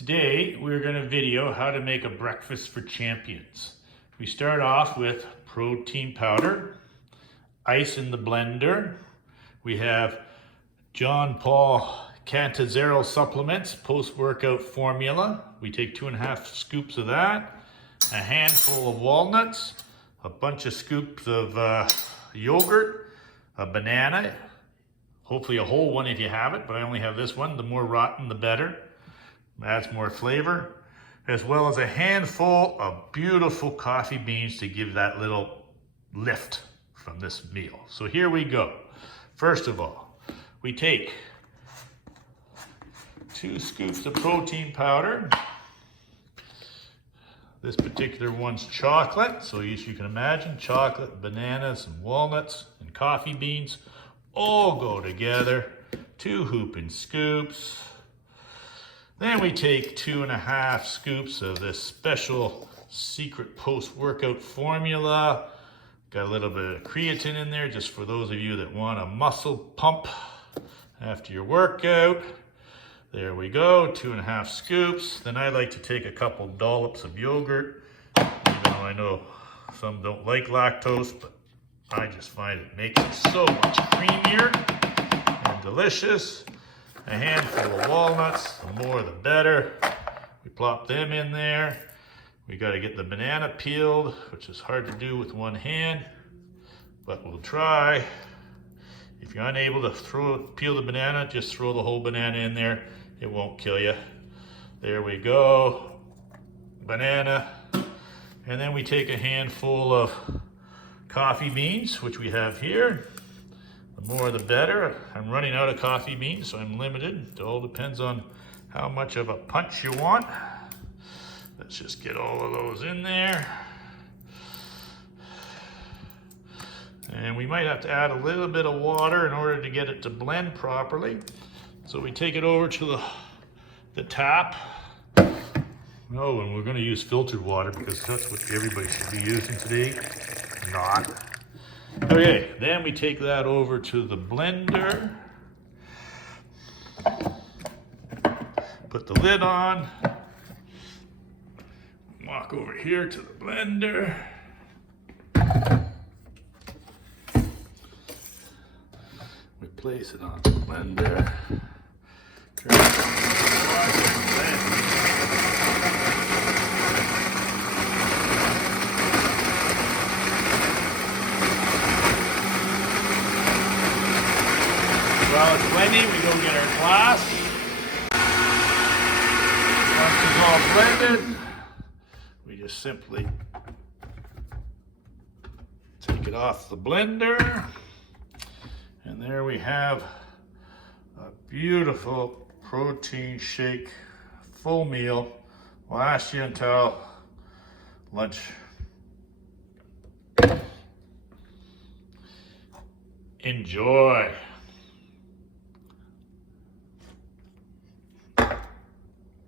Today we're going to video how to make a breakfast for champions. We start off with protein powder, ice in the blender. We have John Paul Cantizero supplements, post-workout formula. We take 2.5 scoops of that, a handful of walnuts, a bunch of scoops of yogurt, a banana, hopefully a whole one if you have it, but I only have this one. The more rotten, the better. Adds more flavor, as well as a handful of beautiful coffee beans to give that little lift from this meal. So here we go. First of all, we take 2 scoops of protein powder. This particular one's chocolate, so as you can imagine, chocolate, bananas, and walnuts, and coffee beans all go together. 2 hooping scoops. Then we take 2.5 scoops of this special secret post-workout formula. Got a little bit of creatine in there just for those of you that want a muscle pump after your workout. There we go, 2.5 scoops. Then I like to take a couple dollops of yogurt, even though I know some don't like lactose, but I just find it makes it so much creamier and delicious. A handful of walnuts, the more the better. We plop them in there. We got to get the banana peeled, which is hard to do with one hand, but we'll try. If you're unable to peel the banana, just throw the whole banana in there. It won't kill you. There we go. Banana. And then we take a handful of coffee beans, which we have here. The more the better. I'm running out of coffee beans, so I'm limited. It all depends on how much of a punch you want. Let's just get all of those in there. And we might have to add a little bit of water in order to get it to blend properly. So we take it over to the tap. Oh, and we're going to use filtered water because that's what everybody should be using today. Not. Okay, then we take that over to the blender. Put the lid on. Walk over here to the blender. We place it on the blender. While it's blending, we go get our glass. Once it's all blended, we just simply take it off the blender. And there we have a beautiful protein shake, full meal. Last you until lunch. Enjoy.